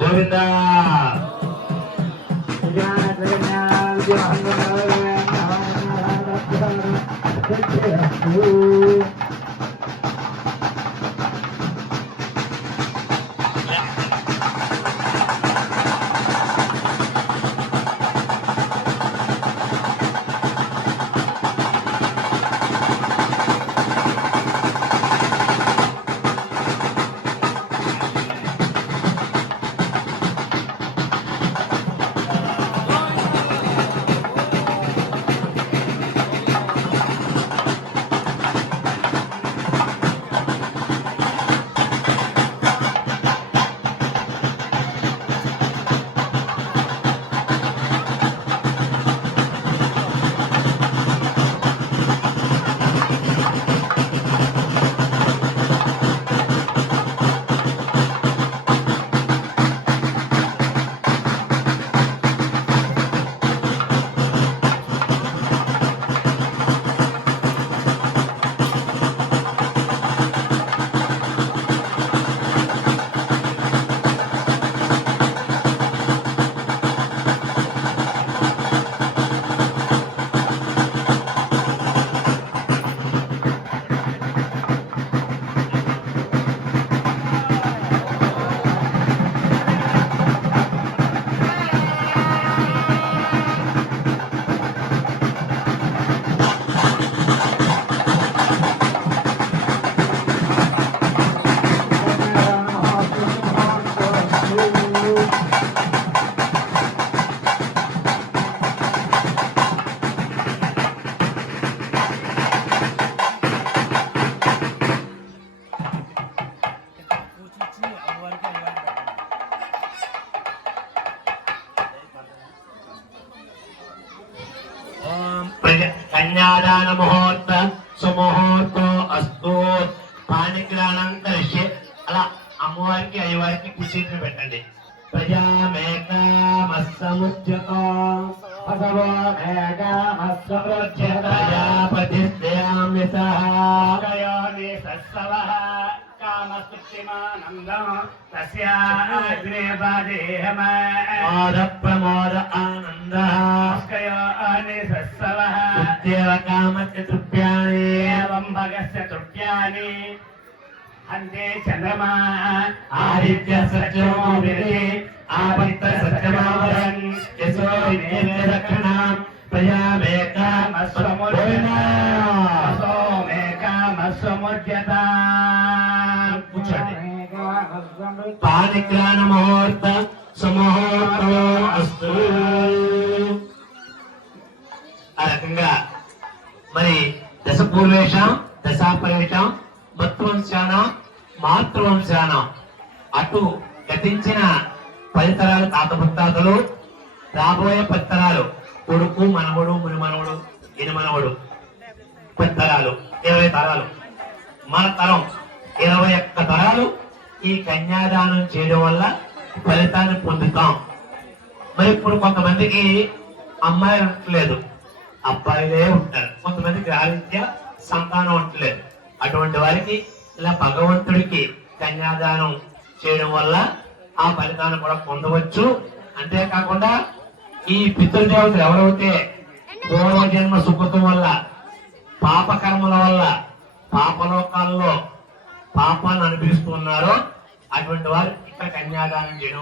గోవింద ఓం కన్యాదాన ముహూర్త సుముహూర్తో అస్తు పాణిగ్రహణం కలిసి అలా అమ్మవారికి అయ్యవారికి కుర్చీని పెట్టండి మేకమస్సముచ్యత ప్రజాపతిర్దయామ్యసః కయోని సత్సవః కామస్తుష్టిమానందం తస్యాగ్నే బాదేహమ మోద ప్రమోద ఆనందః కయోని సత్సవః ఉద్యోగ కామచతుర్భ్యాని ఏవం భగస్య తృప్యాని అంతే చంద్రమా ఆదిత్య సత్యమో విదే ఆపత్త సత్యమావరన్ యశో విద్య దక్షిణాం సోమేకామస్వముద్యత కూర్చోండి. పానిగ్రహణ ముహూర్త దశ పూర్వేశం మత్వంశాన మాతృవంశాన. అటు గతించిన పదితరాలు తాత ముత్తాతలు రాబోయే పత్తరాలు కొడుకు మనవడు ముని మనవడు ఇని మనవడు తరాలు ఇరవై తరాలు. మన తరం ఇరవై ఒక్క తరాలు ఈ కన్యాదానం చేయడం వల్ల ఫలితాన్ని పొందుతాం. మరి ఇప్పుడు కొంతమందికి అమ్మాయి ఉండట్లేదు అబ్బాయిలే ఉంటారు. కొంతమంది గ్రహరీత్యా సంతానం ఉండలేదు అటువంటి వారికి ఇలా భగవంతుడికి కన్యాదానం చేయడం వల్ల ఆ ఫలితాన్ని కూడా పొందవచ్చు. అంతేకాకుండా ఈ పితృదేవతలు ఎవరైతే పూర్వజన్మ సుకృతం వల్ల పాపకర్మల వల్ల పాపలోకాల్లో పాపాన్ని అనుభవిస్తున్నారో అటువంటి వారు ఇక్కడ కన్యాదానం చేయడం